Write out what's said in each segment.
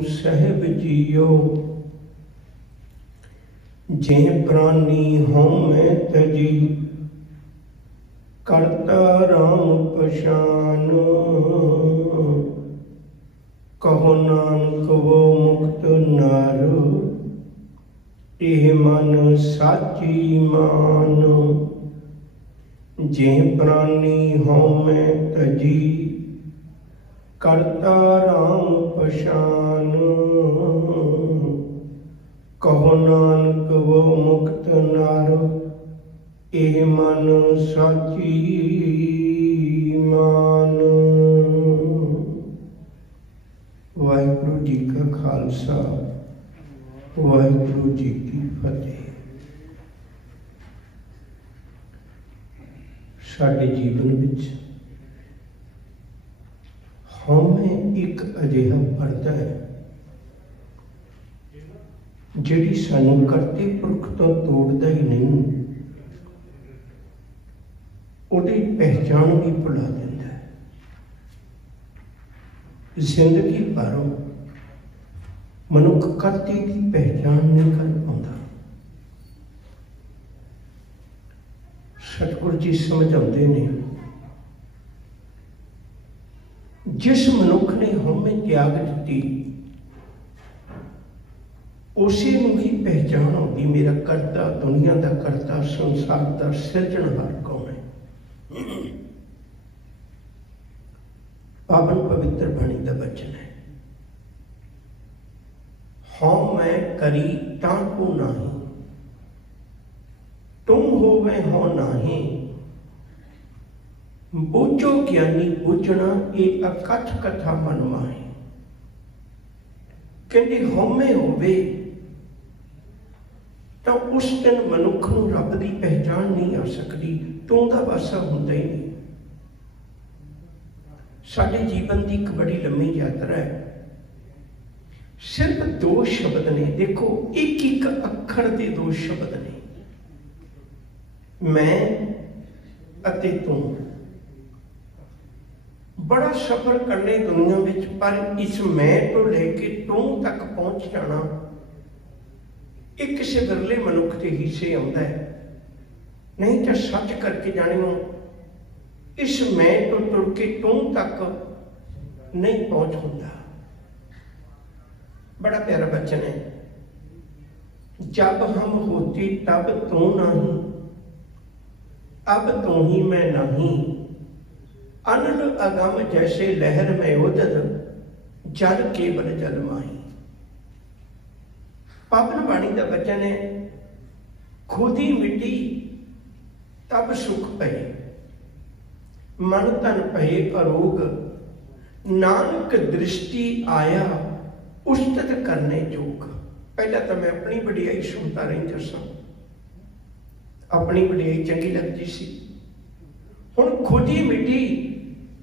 साहिब जियो। जे प्राणी हों मैं तजी, करता राम पशान। कहो नानक वो मुक्त नार, एह मन साची मान। जे प्राणी हों मैं तजी, करता राम पशान। कहो नानक वो मुक्त नार, एह मन साची मान। वाहिगुरु जी का खालसा, वाहिगुरु जी की फतेह। साडे जीवन विच हौमे एक अजिहा पर्दा है जिहड़ी सानू करते पुरख तो तोड़दा ही नहीं, उहदी पहचान भी भुला दिंदा है। जिंदगी भर मनुख करते की पहचान नहीं कर पाता। सतगुरु जी समझाते ने, जिस मनुख ने हौमे त्याग दी उसे ही पहचान होगी मेरा करता, दुनिया का करता, संसार का सिरजनहार कौन है। पावन पवित्र बाणी का वचन है, हौं मैं करी ताकू नाही, तुम होवे हो नाही। बूझो ज्ञानी बूझना, ये अकथ कथा मन माही। कहते हौमे होवे तो उस दिन मनुख नूं रब की पहचान नहीं आ सकती, तू दा वासा हुंदा ही नहीं। साडे जीवन की एक बड़ी लंबी यात्रा है। सिर्फ दो शब्द ने, देखो एक एक अखर के दो शब्द ने, मैं अते तू। बड़ा सफर करने दुनिया में, पर इस मैं तो लेके तू तक पहुंच जाना एक किसी विरले मनुख के हिस्से आता है। नहीं तो सच करके जानियो, इस मैं तो तुर के तू तक नहीं पहुंच होता। बड़ा प्यारा वचन है, जब हम होती तब तू नहीं, अब तू ही मैं नहीं। अनल अगम जैसे लहर में उदर, जल केवल जल माही। पावन बाणी का वचन है, खुद ही मिट्टी तब सुख पए, मन तन पए अरोग। नानक दृष्टि आया उस्तत करने जोग। पहला तो मैं अपनी वडियाई सुनता रही दसा, अपनी वडियाई चंगी लगती सी। हुण खुद ही मिटी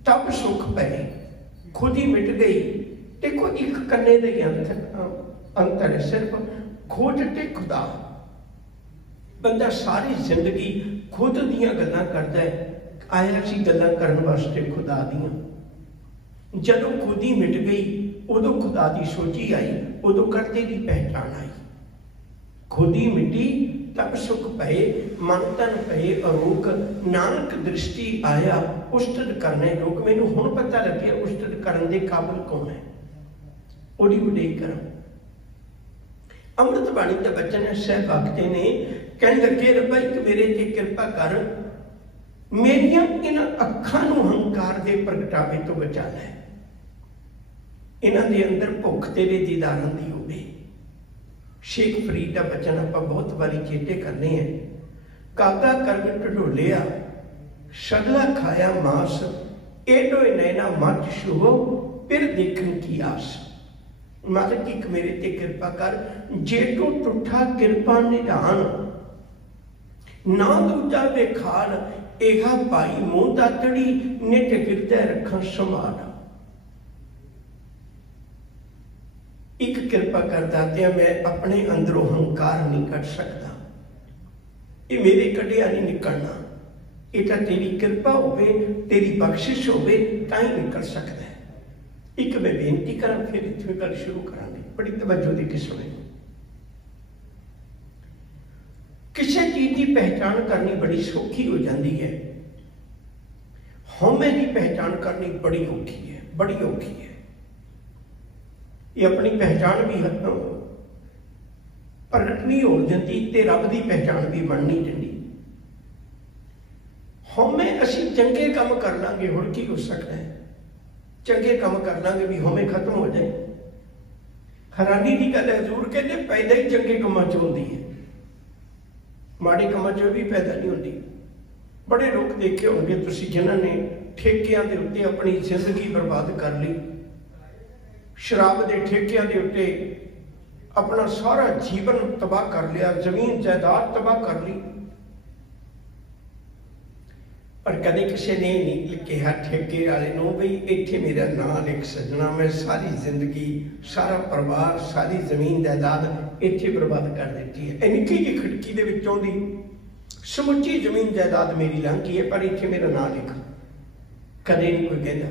तब सुख पए, खुद ही मिट गई। देखो एक कन्ने दे अंतर है, सिर्फ खुद ते खुदा। बंदा सारी जिंदगी खुद दियां गल्लां करता है, आया सी गल्लां करन वास्ते खुदा दियां। जदों खुद ही मिट गई, उदों खुदा की सोची आई, उदों करते की पहचान आई। खुद ही मिटी तब सुख पए, मन तन पए अरोग। नानक दृष्टि आया उस्तत करने जोग। मैनूं हुण पता लगे उस्तत करन दे काबिल कौन है, उहदी वडियाई करा। अमृत बाणी का वचन है, सहभागते ने कहने लगे, रब्बा एक मेरे ते कृपा कर, मेरिया इन अखां नूं हंकार के प्रगटावे तो बचा लै। इन्हां दे अंदर भुख तेरे दीदारां दी होवे। शेख फरीद का वचन आप बहुत बारी चेते करने हैं, कागा करग ढोलिया सगला खाया मास, एडोए नैना मच शुभो फिर देखन की आस। मालिक एक मेरे ते कृपा कर, जेठो टुठा कृपा निधान, ना दूजा बेखाल। एहा पाई मुंह दातड़ी, नित गिरदे रखा संभाल। एक कृपा कर दातिया, मैं अपने अंदरों हंकार नहीं कर सकता, ये मेरे कटिया नहीं निकलना। ये तो तेरी कृपा होवे, तेरी बख्शिश होवे तां ही निकल सकता है। एक मैं बेनती करा, फिर इत्थे गल शुरू करांगे। बड़ी तवज्जो दी के सुने। किसी चीज की पहचान करनी बड़ी सौखी हो जाती है, हौमे की पहचान करनी बड़ी औखी है, बड़ी औखी है। ये अपनी पहचान भी प्रगट नहीं हो जाती ते रब की पहचान भी बन नहीं जाती। हौमे असी चंगे काम कर लांगे, हुण की हो सकता है, चंगे काम कर लांगे भी हौमे खत्म हो जाए। हैरानी की गल है, हजूर कहते पैदा ही चंगे कामां च होंदी है, माड़े कामां च भी पैदा नहीं होती। बड़े लोग देखे होंगे तुसीं जिन्होंने ठेकिਆਂ ਦੇ उत्ते अपनी जिंदगी बर्बाद कर ली, शराब के ठेकिਆਂ ਦੇ उत्ते अपना सारा जीवन तबाह कर लिया, जमीन जायदाद तबाह कर ली। पर कदे किसी ने नहीं कहा ठेके वाले नूं भी इत्थे मेरा नाम लिख सजना, मैं सारी जिंदगी, सारा परिवार, सारी जमीन जायदाद इत्थे बर्बाद कर दी है। निक्की जी खिड़की दे विचों दी समुची जमीन जायदाद मेरी लंघी है, पर इत्थे मेरा नाम लिख। कदे नहीं कोई कहता।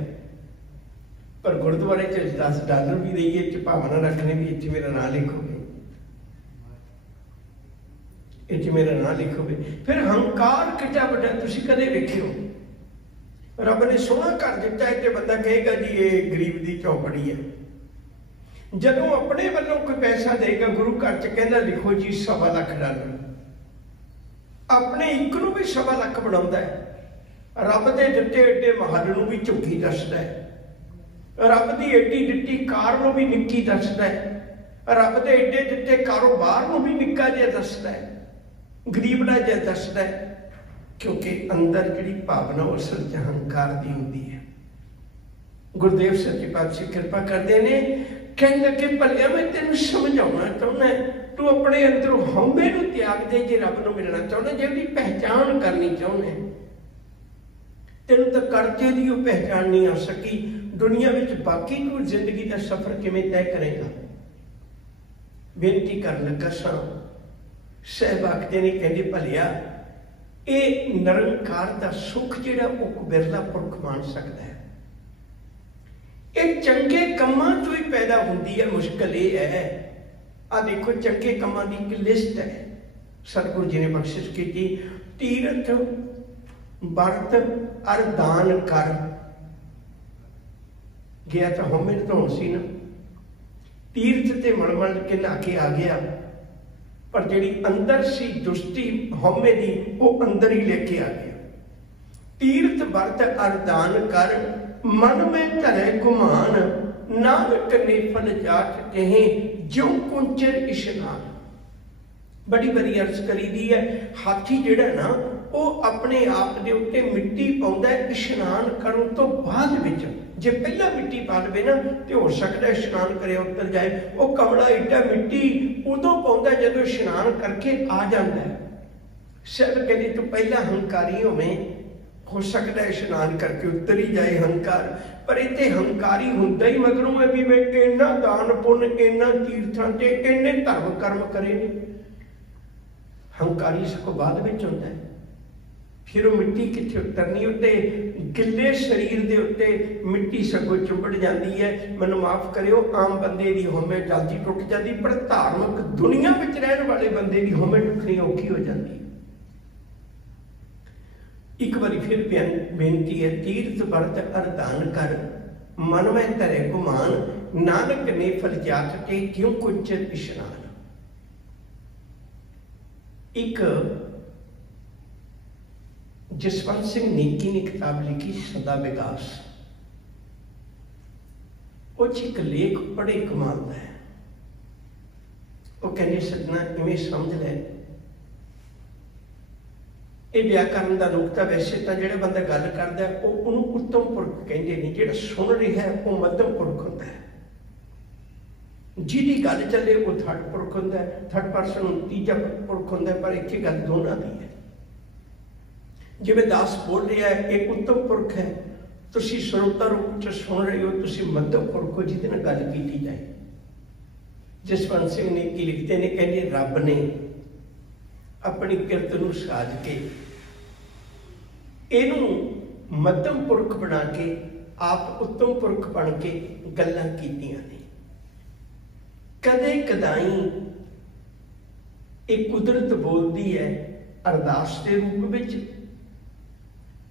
पर गुरुद्वारे च $10 भी दईए, भावना रखने भी इत्थे मेरा नाम लिखोगे, इत्थे मेरा नाम लिखोगे। फिर हंकार कितना बड़ा तुसीं कदे वेखियो? रब ने सोहना घर दिता है तो बंदा कहेगा जी ये गरीब की झोपड़ी है। जदों अपने वालों कोई पैसा देगा गुरु घर च कहना लिखो जी $1.25, अपने एक नूं भी $1.25 बनाउंदा है। रब दे दिते एडे महल नूं भी झुग्गी दसदा है, रब की एडी दिती कार नूं भी निक्की दसदा है, रब दे एडे दिते कारोबार नूं भी निक्का जिहा दसदा है, गरीबड़ा जिहा दसदा है। क्योंकि अंदर जिहड़ी भावना असल च हंकार दी हुंदी है। गुरुदेव सच्चे पातशाह कृपा करते हैं, कहंदे कि भलिया मैं तेनूं समझाउणा चाहुंदा, तू अपने अंदरों हौमे नूं त्याग दे। जे रब नूं मिलना चाहुंदा, जिहड़ी पहचान करनी चाहुंदा, तेनूं तां करजे दी ओह पहचान नहीं आ सकी। दुनिया विच बाकी तू जिंदगी का सफर किवें तय करेगा? बेनती कर लगा सां, साहिब आखदे ने, कहंदे भलिया ये निरंकार का सुख जिहड़ा ओह बिरला पुरख मान सकता है। ये चंगे कमां चों ही पैदा हुंदी है। मुश्किल ये है, आ देखो चंगे कमां दी एक लिस्ट है सतगुरु जी ने बख्शिश की। तीरथ बरत अर दान कर। गया तो हौमे नहाउण सी ना, तीर्थ ते मलमल के नहा के आ गया, पर जिहड़ी अंदर सी दुष्टि हौमे दी वो अंदर ही लेके आ गया। तीर्थ बरत अर दान कर, मन में धरे गुमान, नानक ने फल जात कहे, ज्यों कुंचर इशनान। बड़ी बड़ी अर्ज करी दी है। हाथी जिहड़ा ना वो अपने आप दे उत्ते मिट्टी पाउंदा है इशनान करन तो बाद विच। जे पहला मिट्टी पा लवे ना तो हो सकता है इशनान करे उतर जाए। वो कमला एडा मिट्टी उदों पाउंदा जदों इशनान करके आ जाता है। शायद कहते तू पहला हंकारी होवें, हो सकता है इशनान करके उतर ही जाए हंकार। पर इत्थे हंकारी हुंदा ही मगरों है भी मैं इन्ना दान पुण्य, इन्ना तीर्थां ते इन्ने धर्म कर्म करे ने। हंकारी सगों बाद विच हुंदा है। फिर वो मिट्टी कित्थे उतरनी? उत्ते गिले शरीर दे उत्ते मिट्टी सगों चुंबड़ जाती है। मैनूं माफ करियो, आम बंदे दी हौमे जल्दी टुट जाती, पर धार्मिक दुनिया विच रहण वाले बंदे दी हौमे टुटनी औखी हो जाती है। एक बारी फिर बेनती है, तीर्थ बरत अर दान कर, मन में धरे गुमान, नानक ने फल जात के क्यों कुंचर इशनान। एक जसवंत सिंह नेकी ने किताब लिखी सदा विकास। एक लेख बड़े कमाल का है। वो कहने सजना इवें समझ ले, ये व्याकरण का नुकता वैसे तो जो बंदा गल करता है वो उत्तम पुरख कहते नहीं, जो सुन रहा है वो मध्यम पुरख होता है, जिहदी गल चले वो थर्ड पुरख होता है, थर्ड परसन तीजा पुरख होता है। पर एक गल दोनों की है। जिवें दास बोल रहा है एक उत्तम पुरख है, तुसीं श्रोता रूप च सुन रहे हो, तुसीं मध्यम पुरख हो जिहदे नाल गल की जाए। जसवंत सिंह ने की लिखते ने, कहते रब ने अपनी किरत नूं साज के इनू मध्यम पुरख बना के आप उत्तम पुरख बन के गल्लां कीतियां ने। कदे कदाई एक कुदरत बोलती है अरदास के रूप में,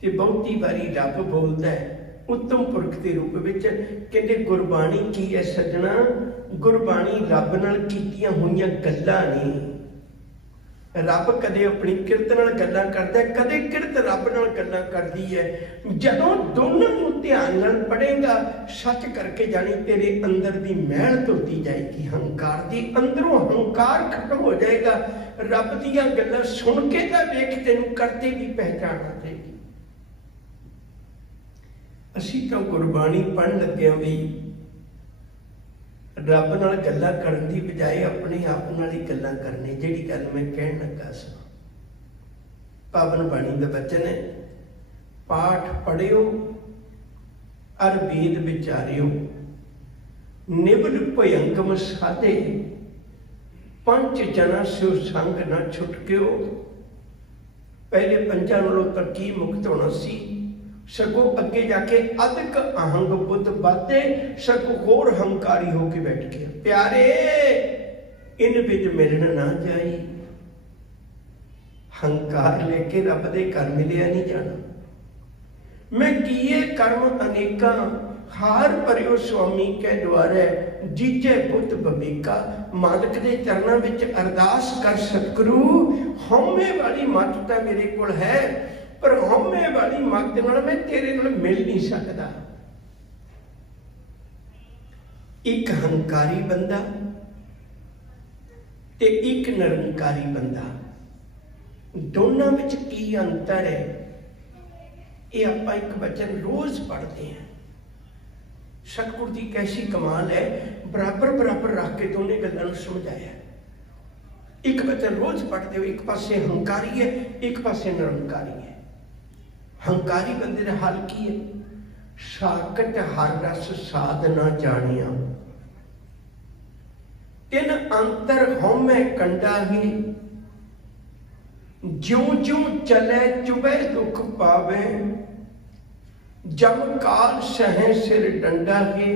ते बहुती बारी रब बोलता है उत्तम पुरख के रूप में। कहते गुरबाणी की है सजना, गुरबाणी रब नाल कीतियां हुईयां गल्लां ने। रब कदे अपनी किरत नाल गल्लां करदा है, कदे किरत रब नाल गल्लां करदी है। जदों दोनों नूं ध्यान नाल पढ़ेगा सच करके जानी तेरे अंदर दी मैल धोती जाएगी, हंकार दी अंदरों हंकार खत्म हो जाएगा। रब दीयां गल्लां सुन के तां वेख तैनूं करते भी पहचान आ जाएगी। असीं तां गुरबाणी पढ़न लगे भी रब नाल गल्लां करन दी बजाय अपने आप नाल ही गल्लां करने। जिहड़ी गल मैं कहण लगा सा, पावन बाणी दा वचन है, पाठ पढ़ियो अर वेद विचारियो, निबल भयंकम साधे, पंच जना स्यो संग न छुटकियो। पहले पंचां नालों तां की मुक्त होना सी, सगों अगे जाके अधिक अहंग बुद्ध बाते, सगों होर हंकारी होके बैठ गया। प्यारे इन विच मिलन ना जाई, हंकार लेके रब दे घर मिलिया नहीं जाना। मैं किए कर्म अनेका, हार परियो स्वामी के द्वारे, जीजे बुद्ध बबीका। मालिक दे चरनां विच अरदास कर सतगुरु, हौमे वाली मत तां मेरे कोल है, पर हौमे वाली मत नाल मैं तेरे नाल मिल नहीं सकता। एक हंकारी बंदा ते एक निरंकारी बंदा, दोनों में की अंतर है, ये आपां एक वचन रोज पढ़ते हैं। सतगुर की कैसी कमाल है, बराबर बराबर रख के दोनों गल्लां समझाया। एक वचन रोज पढ़ते हो, एक पासे हंकारी है, एक पासे निरंकारी है। हंकारी बंदे का हाल की है, साकट हर रस साधना जानिया, तिन अंतर हौमे कंडा ही, ज्यों ज्यों चले चुबे दुख पावे, जब काल सहे सिर डंडा ही।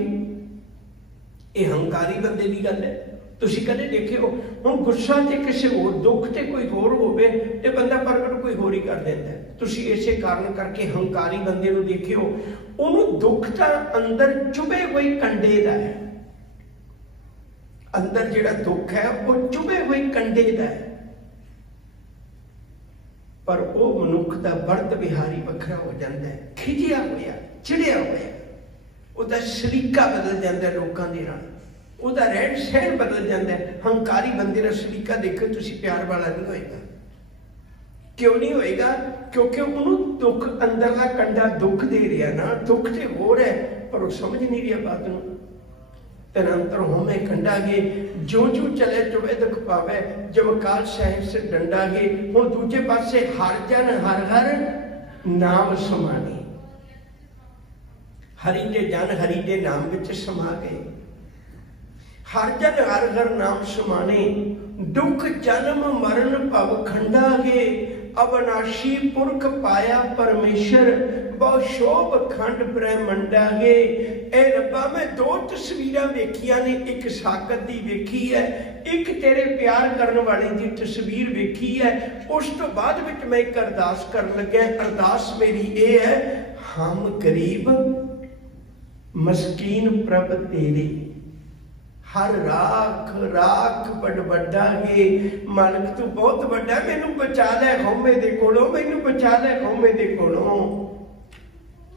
यह हंकारी बंदे की गल है। तुसीं कदे देखियो हुण गुस्सा ते किसी होर, दुख ते कोई होर होवे ते बंदा प्रगट कोई होर ही कर देंदा है। तुसीं इसे कारण करके हंकारी बंदे नूं देखियो, उहनूं दुख तां अंदर चुभे हुए कंडे दा है। अंदर जिहड़ा दुख है वो चुभे हुए कंडे दा है, पर वो मनुख दा बर्त बिहारी वखरा हो जाता है। खिजिया होया, चिड़िया होया, उहदा सलीका बदल जाता है, लोकां दे नाल उहदा रहन सहन बदल जाता है। हंकारी बंदे दा सलीका देखो तुसीं प्यार वाला नहीं होएगा। क्यों नहीं होएगा? क्योंकि उन्होंने दुख अंदरला कंडा दुख दे रहा ना, दुख तो होर है पर वो समझ नहीं रहा बात नूं। तनंतर होमे कंडा गे, जो जो चले चुबे दुख पावे, जब काल सहन से डंडा गे। हुण दूजे पासे हर जन हर हर नाम समाने, हरि दे जन हरि दे नाम विच समा गए। हर जन हर हर नाम समाने, दुख जन्म मरण भव खंडा गे। अविनाशी पुरख पाया परमेश्वर, बहु शोभ खंड ब्रह्मंडा गे। ए रब्बा मैं दो तस्वीरां वेखियां ने, एक साकत दी वेखी है, एक तेरे प्यार करने वाले दी तस्वीर वेखी है। उस तो बाद विच मैं एक अरदास करन लग्या। अरदास मेरी ये है, हम गरीब मस्कीन प्रभ तेरे, हर राख राख बड़ बड़ा गे। मालिक तू बहुत बड़ा, मैनू बचा लै हौमे दे कोलों, मैनू बचा लै हौमे दे कोलों।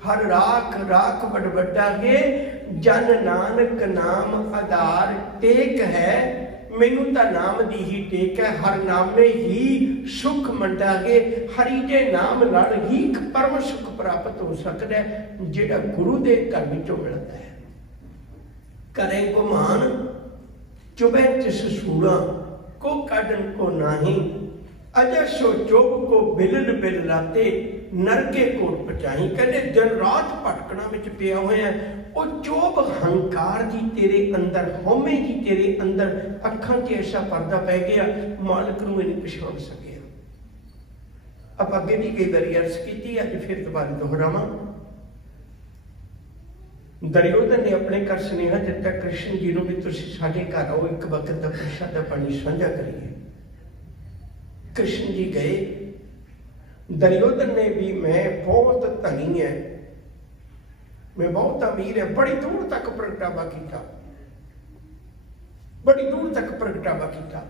हर राख राख बड़ बड़ा गे, जन नानक नाम आधार टेक है। मैनू तां नाम दी ही टेक है, हर नामे ही सुख मंडा गे। हरि दे नाम नाल ही परम सुख प्राप्त हो सकता है, जिहड़ा गुरु दे घर विचों मिलता है। करें गुमान चुबे तिस सूरा, को काडन को नाही। अजय सो चोब को बिलन बिल लाते, नरके कोट पचाई। कहते दिन रात भटकना में पिया हुआ है। वो चोब हंकार जी तेरे अंदर, हौमे जी तेरे अंदर, अखां च ऐसा पर्दा पै गया, मालिक नूं नहीं पछाण सकिया। अब अगे भी कई बार अर्ज की, अज फिर दोबारा दोहरावां। दुर्योधन ने अपने घर सुनेहा दिता कृष्ण जी को भी तुसीं साडे घर आओ, एक वक्त का प्रसादा पानी साझा करिए। कृष्ण जी गए। दुर्योधन ने भी मैं बहुत धनी है, मैं बहुत अमीर है, बड़ी दूर तक प्रगटावा किया, बड़ी दूर तक प्रगटावा किया।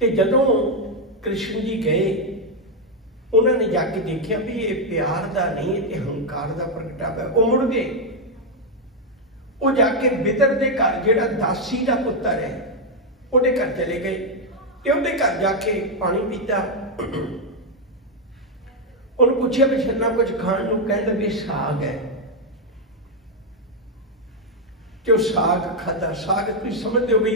ते जदों कृष्ण जी गए उन्होंने जाके देखा भी ये प्यार का नहीं, ये हंकार का प्रगटावा है। वो मुड़ गए, वो जाके बिदर के घर जिहड़ा दासी का पुत्र है उहदे घर चले गए। उहदे घर जाके पानी पीता, उन्हें पूछा भी छन्ना कुछ खाण नूं, कहंदा भी साग है। तो साग खादा। साग तुम समझते हो भी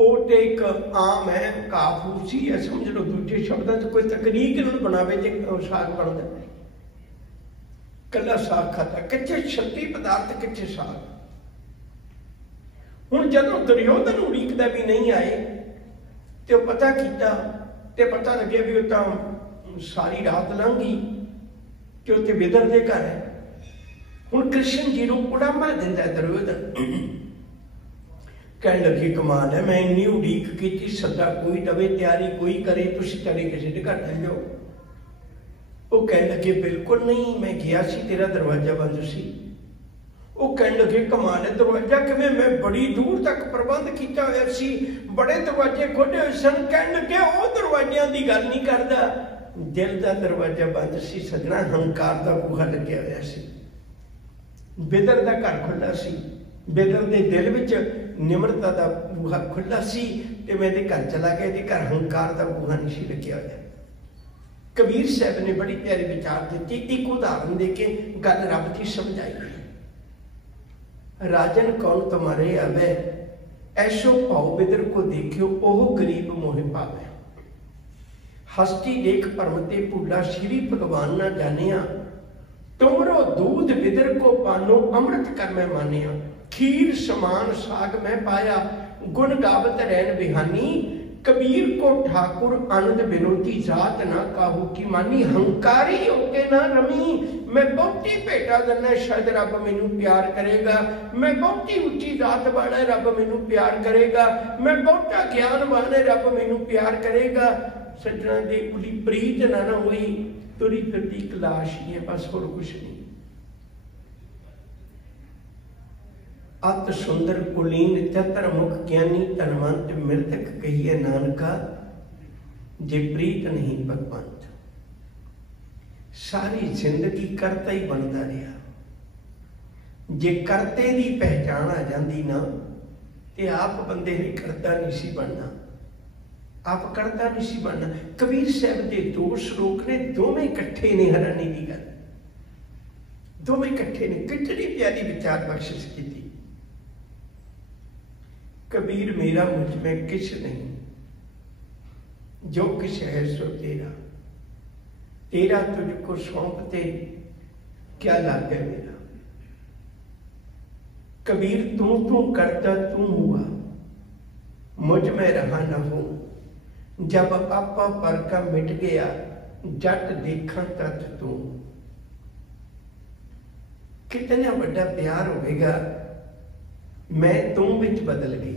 ओट एक आम है, काफूसी है, समझ लो दूजे शब्दों से कोई तकनीक इन्होंने बनावे जो साग बनता है। कला साग खाता, कितने छत्ती पदार्थ, कितने साग। हुण जदों दुर्योधन उड़ीकदा भी नहीं आए तो पता किया तो पता लगे भी वो तो सारी रात लंघ गई कि उत्ते विदर दे घर है। हुण कृष्ण जी को उड़ामा दिंदा दुर्योधन, कहने लगे कमाल है, मैं इन्नी उड़ीक की, सदा कोई दवे, तैयारी कोई करे, तुसीं चले किसी के घर चल जाओ। वो कहने लगे बिल्कुल नहीं, मैं गया सी, तेरा दरवाजा बंद सी। वो कहने लगे कमाल है, दरवाजा किवें, मैं बड़ी दूर तक प्रबंध किया होया सी, बड़े दरवाजे खोले हुए सन। कहने लगे वो दरवाजियां की गल नहीं करदा, दिल का दरवाजा बंद सी सजना, हंकार का बूहा लग्या होया सी। बिदर का घर खुला सी, बिदर के दिल विच निमरता का बूहा खुला सी, ते मैं दे घर चला गया, ते घर हंकार का बूहा नहीं सी लग्या होया। कबीर साहब ने बड़ी प्यारी विचार दी, एक उदाहरण देके गल रब की समझाई। राजन कौन तुम्हारे आवे, ऐसो भाव बिदर को देखियो, ओह गरीब मोहे पावे। हस्ती देख परम ते भूला, श्री भगवान ना जानिया, तुमरो दूध बिदर को पानो, अमृत कर मैं मानिया। खीर समान साग मैं पाया, गुण गावत रैन बिहानी। कबीर को ठाकुर आनंद विनोदी, जात ना काहू की मानी। हंकारी होके ना रमी, मैं बहुती भेटा देना, शायद रब मैनू प्यार करेगा। मैं बहुती उच्ची जात वाला, रब मैनू प्यार करेगा। मैं बहुता ज्ञानवान है, रब मैनू प्यार करेगा। सज्जना दे कुली प्रीत ना हुई, तुरी फिरदी कलाश ही है, बस होर कुछ नहीं। अत सुंदर कुलीन चतर मुख ज्ञानी, धनवंत मृतक कहिए नानका, जे प्रीत नहीं भगवंत। सारी जिंदगी करता ही बनता रहा, जे करते की पहचान आ जाती ना, ते आप बंदे ने करता नहीं सी बनना, आप करता नहीं सी बनना। कबीर साहब के दो श्लोक ने, दोवें इकट्ठे ने, हैरानी की गल, दोवें इकट्ठे ने। कितनी प्यारी विचार बख्शिश की। कबीर मेरा मुझ में किछ नहीं, जो किछ है सो तेरा, तेरा तुझको सौंपते क्या लागे मेरा। कबीर तू करता तू हुआ, मुझ में रहा न हो। जब आपा पर का मिट गया, जट देखा तत तू। कितना बड़ा प्यार होगा, मैं तुम विच बदल गई।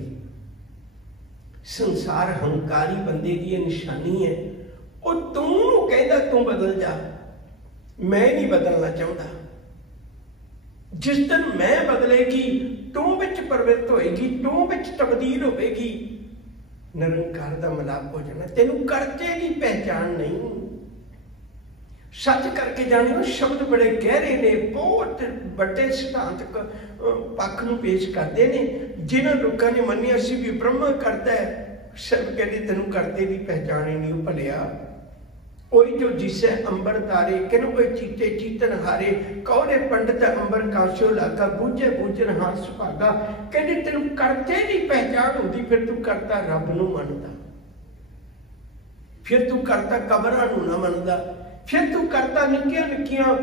संसार हंकारी बंदे की निशानी है, और तू कहता तू बदल जा, मैं नहीं बदलना चाहता। जिस दिन मैं बदलेगी, तू विच प्रवृत्त होएगी, तू विच तब्दील होगी, निरंकार का मिलाप हो जाना। तेनू करते की पहचान नहीं। सच करके जाने शब्द बड़े गहरे ने, बहुत बड़े सिद्धांत पक्ष नूं पेश करते हैं। जिन्होंने लोगों ने मनिया सी भी ब्रह्म करता है, सब कहते तेनू करते की पहचान ही नहीं भलिया। कोई जो जिसे अंबर तारे, किन कोई चीते चीतन हारे। कौरे पंडित अंबर कास्यो लागा, बूझे बूझन हार सुभागा। कहते तेनू करते की पहचान होती, फिर तू करता रब नूं मनदा, फिर तू करता कबरां नूं ना मनदा, फिर तू करता निक्कियां निक्कियां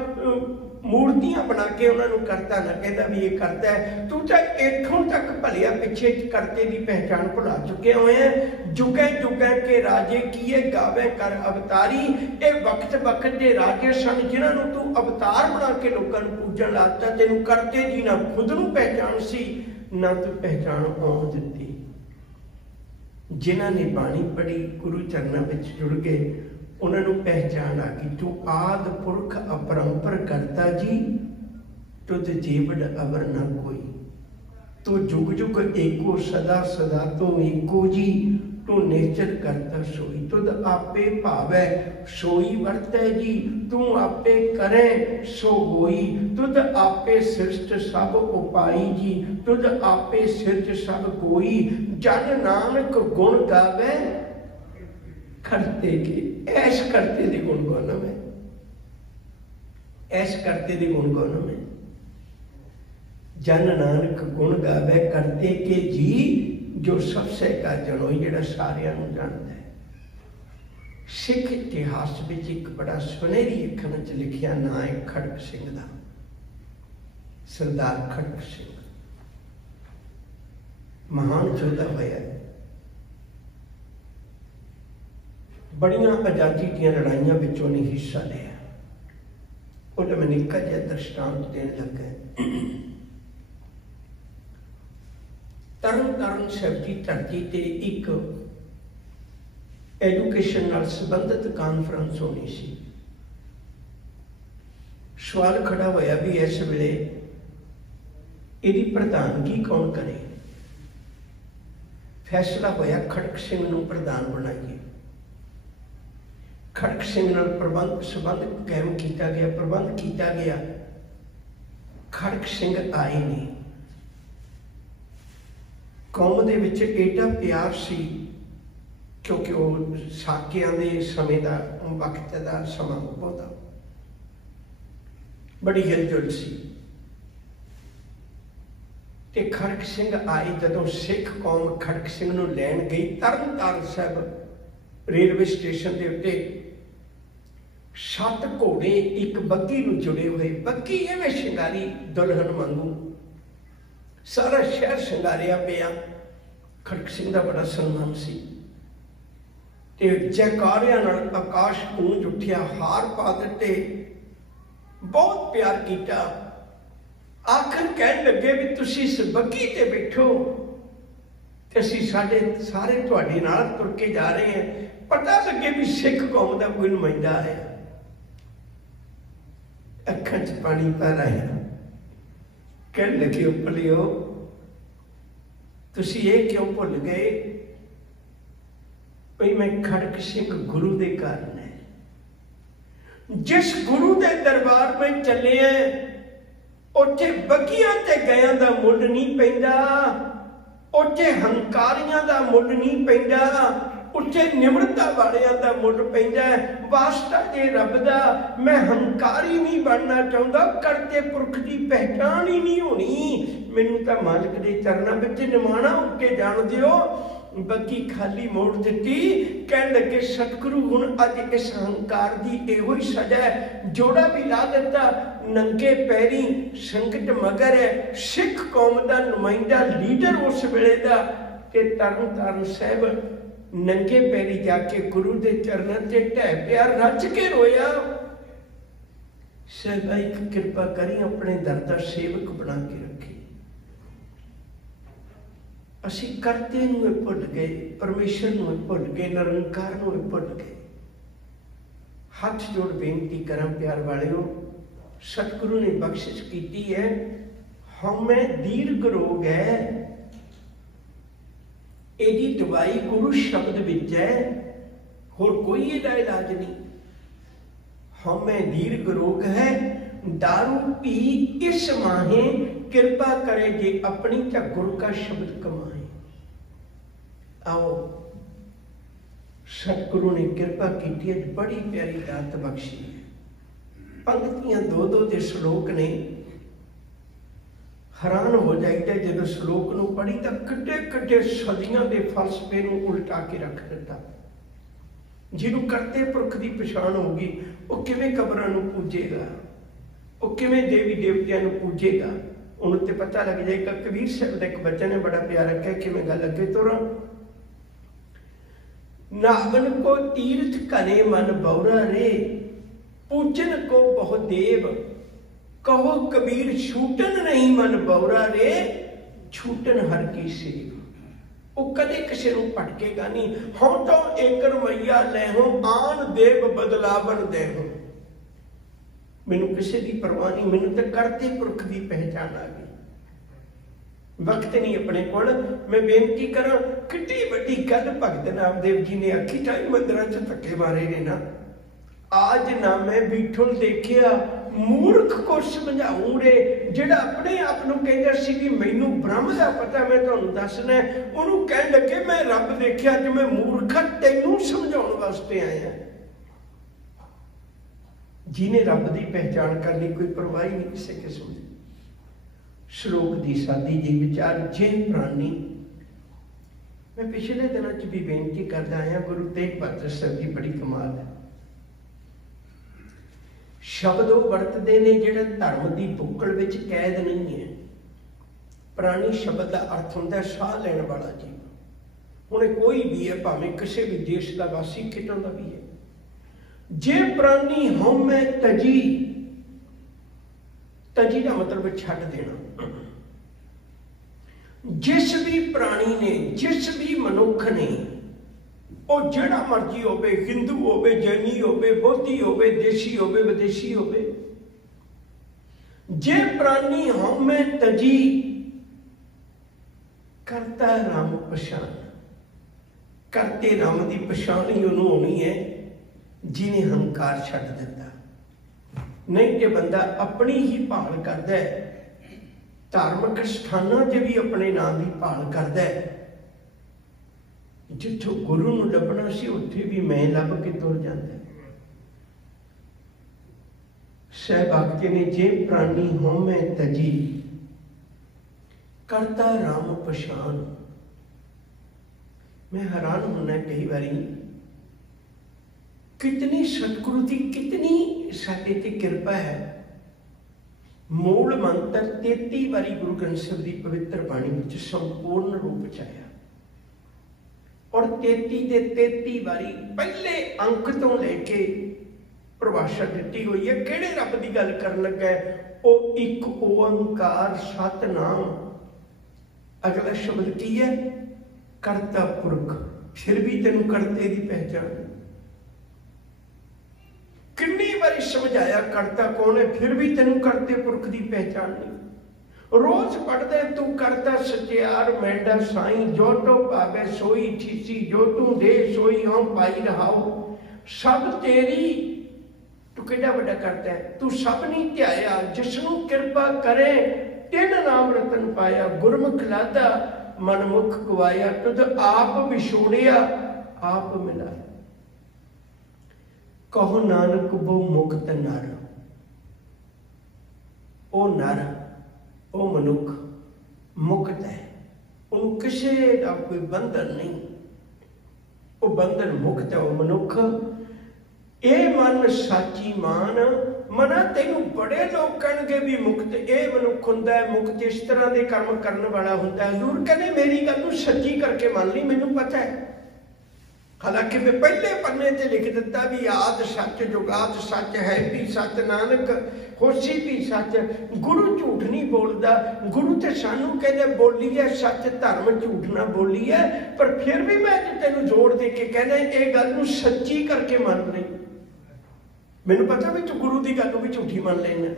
मूर्तियां बना के उन्होंने करता ना कहता भी ये करता है, तू तो इथों तक भलिया पिछे करते की पहचान भुला चुके हुए हैं। जुगे जुगे के राजे किए गावे कर अवतारी, ये वक्त वक्त के राजे सन जिन्होंने तू अवतार बना के लोगों को पूजन लाता, तेन करते जी ना खुद नूं पहचान सी ना तू पहचान आउण दित्ती। जिन्होंने बाणी पढ़ी गुरु चरणों में जुड़ गए, उन्होंने पहचान आ गई, तू आद पुरख अपरंपर करता जी, तुझ जेवड़ अवर न कोई, तू जुग जुग एको सदा सदा तो एको जी, तू निश्चल करता सोई, तुद आपे भावै सोई वरतै जी, तू आपे करे सो होई, तुद आपे सृष्ट सब उपाई जी, तुद आपे सिरज सब कोई, जन नानक गुण गावे करते के। ऐश करते दे गुण गाना में, ऐश करते दे गुण गाना में, जन नानक गुण गावे करते के जी, जो सबसे का जनोई जेड़ा सारियां नूं जानदा है। सिख इतिहास में एक बड़ा सुनहरी अखरां च लिखिया ना है खड़क सिंह दा, सरदार खड़क सिंह महान योद्धा होया, बड़ियां आजादी दी लड़ाइयां विच उन्हें हिस्सा लिया। वो मैं निक्का जिहा दृष्टांत देन लगा। तरन तारण साहिब की धरती ते एक एजुकेशन नाल संबंधित कॉन्फ्रेंस होनी सी। सवाल खड़ा होया भी इस वेले इहदी प्रधानगी कौन करे। फैसला होया खड़क सिंह नूं प्रधान बनाइए। खड़क सिंह नाल प्रबंध संबंध कायम किया गया, प्रबंध किया गया। खड़क सिंह आए नहीं। कौम दे विच एडा प्यार सी क्योंकि वो साकियां दे समय का वक्त का समा बहुता बड़ी हिलजुल सी। ते खड़क सिंह आए जदों सिख कौम खड़क सिंह नूं लैण गई तरन तारण साहिब रेलवे स्टेशन के उत्ते 7 घोड़े एक बग्गी नूं जुड़े हुए, बग्गी इवें शिंगारी दुल्हन वांगू, सारा शहर शिंगारिया पिया। खड़क सिंह का बड़ा सन्मान सी ते जयकारियां नाल आकाश गूंज उठिया, हार पा दिते, बहुत प्यार किया। आखिर कह लगे भी तुसी इस बग्गी ते बैठो ते असीं साडे सारे तुहाडे नाल तुर के जा रहे हैं। पता लगे भी सिख कौम का कोई नुमाइंदा आया। अखां च पानी भर आया। कह लगे भलियो तुसी ये क्यों भुल गए भाई मैं खड़क सिंह गुरु दे कारण है। जिस गुरु दे दरबार में चले हैं उत्थे बगियां ते गयां दा मुल नहीं पैंदा, उत्थे हंकारियां दा मुल नहीं पैंदा, उत्थे निमरता वालियां दा मुल पैंदा। वास्ता जे रब दा मैं हंकारी नहीं बनना चाहता, करते पुरख की पहचान ही नहीं होनी। मैनू तो मालिक के चरणों में निमाणा होके जान दिओ। बग्गी खाली मोड़ दी। कह लगे सतगुरु हुण अज इस हंकार की इहो ही सजा है। जोड़ा भी ला दिता, नंगे पैरी संकट मगर है। सिख कौम का नुमाइंदा लीडर उस वेले का ते तरन तारण साहिब नंगे पैरी जाके गुरु के चरणों से ढह पिया, रज के रोया। साहिबा एक कृपा करी अपने दर का सेवक बना के रखी। असी करते नूं भुल गए, परमेश्वर नूं भुल गए, निरंकार नूं भुल गए। हाथ जोड़ बेनती करा प्यार वालिओ, सतगुरु ने बख्शिश की है। हमें दीर्घ रोग है, एदी दवाई गुरु शब्द विच है, होर कोई इहदा इलाज नहीं। हमें दीर्घ रोग है, दारू पी इस माहे, कृपा करे जे अपनी ता गुरु का शब्द कमाए। आओ सतगुरु ने कृपा की, बड़ी प्यारी दात बख्शी है। पंक्तियां 2-2 के श्लोक ने, हैरान हो जाइए जो श्लोक नूं पढ़ी तो कड्डे कड्डे सदियों के फलसफे नूं उल्टा के रख दिता। जिन्हों करते पुरख की पछाण होगी वो किवें कबरां नूं पूजेगा। वो किवें देवी देवतियां नूं पूजेगा, उन्हें तो पता लग जाएगा। कबीर साहब का एक बचन है बड़ा प्यारा, कह किवें गल अगे तुरा। नावन को तीर्थ करे मन बौरा रे, पूजन को बहु देव कहो कबीर छूटन नहीं मन बौरा रे, छूटन हर की सेव। वो कदे किसी को भटकेगा नहीं। हों तो एक रमैया लैहो, आन देव बदलावन देहो। मैनू किसी की परवाह नहीं, मैनू तो करते पुरख की पहचान आ गई। वक्त नहीं अपने को। मैं बेनती करा, कितनी बड़ी गल भगत नामदेव जी ने आखी, ढाई मंदिर च धक्के मारे ने ना। आज ना मैं बीठुल देखिया मूर्ख को समझाऊं रे, जिहड़ा अपने आप नूं कहंदा सी कि मैनू ब्रह्म दा पता, मैं तुहानूं दसना, उहनूं कहण लगे मैं रब देखिया कि मैं मूर्ख तैनूं समझाउण वास्ते आया। जिन्हें रब की पहचान कर ली, कोई परवाह ही नहीं किसी किस्म की। श्लोक की सादी जी विचार, जे प्राणी। मैं पिछले दिनों च भी बेनती करता आया, गुरु तेग बहादुर साहब की बड़ी कमाल है। शब्द वो वरतते ने जिहड़ा धर्म की बुक्कल विच कैद नहीं है। प्राणी शब्द का अर्थ होंदा है साह लैण वाला जीव। हुणे कोई भी है, भावें किसी भी देश का वासी, कितों का भी है। जे प्राणी हौमै तजी, तजी का मतलब छड्ड देना। जिस भी प्राणी ने, जिस भी मनुख ने, वो जिहड़ा मर्जी होवे, हिंदू होवे, जैनी होवे, बौद्धी होवे, देशी होवे, विदेशी होवे, जे प्राणी हौमै तजी करता राम पछाण। करते राम की पछाण ही उन्होंने होनी है जिन्हें हंकार छड्ड दिता। नहीं कि बंदा अपनी ही भाल करता है, धार्मिक स्थानों से भी अपने नाम की भाल करता है। जिथों गुरु नूं लभना सी, उत्थे भी मैं लभ के तुर जाता है। सहभाग्य ने जे प्राणी हौमै तजी करता राम पछाण। मैं हैरान होना कई बारी, कितनी सतगुरु की कितनी साडे ते कृपा है। मूल मंत्र 33 बारी गुरु ग्रंथ साहिब की पवित्र बाणी में संपूर्ण रूप च आया, और 33 दे 33 बारी पहले अंक तो लेके परिभाषा दी हुई है। किहड़े रब की गल करन लगा है? वो एक ओंकार सतनाम। अगला शब्द की है? करता पुरख। फिर भी तेनू करते की पहचान। कितनी बारी समझाया करता कौन है, फिर भी तेनू करते पुरख की पहचान नहीं। रोज पढ़ते तू करता सचियार मैडा साई, जो तो पावे सोई ठीसी, जो तू दे सोई हम पाई रहाओ। सब तेरी, तू कितना बड़ा करता है, तू सब नहीं ध्याया, जिसनू कृपा करे तिन नाम रतन पाया। गुरमुख लादा मनमुख गवाया, तुझ आप विछोड़िया आप मिलाया। कहो नानक वो मुक्त नर। ओ नर, ओ मनुख मुक्त है, उन किसी का कोई बंधन नहीं। वो बंधन मुक्त है, वो मनुख। ए मन साची मान। मना तेनू बड़े लोग कहणगे भी मुक्त ए मनुख हुंदा है, मुक्त इस तरह के कर्म करने वाला होता है। हजूर कहने मेरी गल नूं सच्ची करके मान ली, मैनू पता है। हालांकि मैं पहले पन्ने ते लिख दिता भी आद सच जुगात सच है भी सच, नानक होसी भी सच। गुरु झूठ नहीं बोलता। गुरु तो सानू कहते बोली है सच, धर्म झूठ ना बोली है। पर फिर भी मैं तेनू जोड़ दे के कहना ये गल नूं सच्ची करके मान ली। मैनू पता भी तू गुरु की गल भी झूठी मान लेना,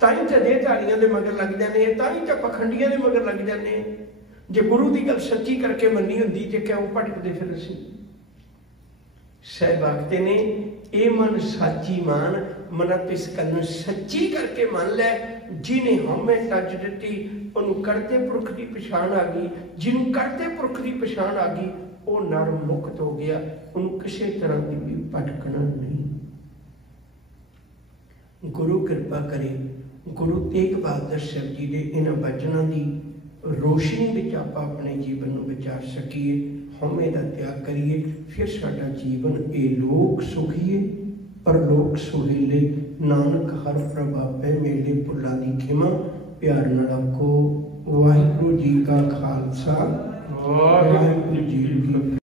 ताई तो देहधारियों के मगर लग जाने, ताई तो पखंडियों के मगर लग जाने। जे गुरु की गल सच्ची करके मनी होंदी तो क्यों भटकते फिर असीं। सहभागते ने ये मन साची मान। मना तो इस गल सच्ची करके मान लै। जिन्हें हमें तज दी उन्होंने करते पुरख की पछाण आ गई। जिन्होंने करते पुरख की पछाण आ गई वो नर मुक्त हो गया। उन्होंने किसी तरह की भी भटकना नहीं। गुरु कृपा करे, गुरु तेग बहादुर साहब जी के इन्होंने वचनों की रोशनी में आप अपने जीवन को विचार सकीए, हौमे का त्याग करिए, फिर साडा जीवन ये लोक सुखीए परलोक सुहेले, नानक हर प्रभापै मेले भुलां दी खिमा। प्यार नाल आखो वाहिगुरू जी का खालसा, वाहिगुरू जी की फतेह।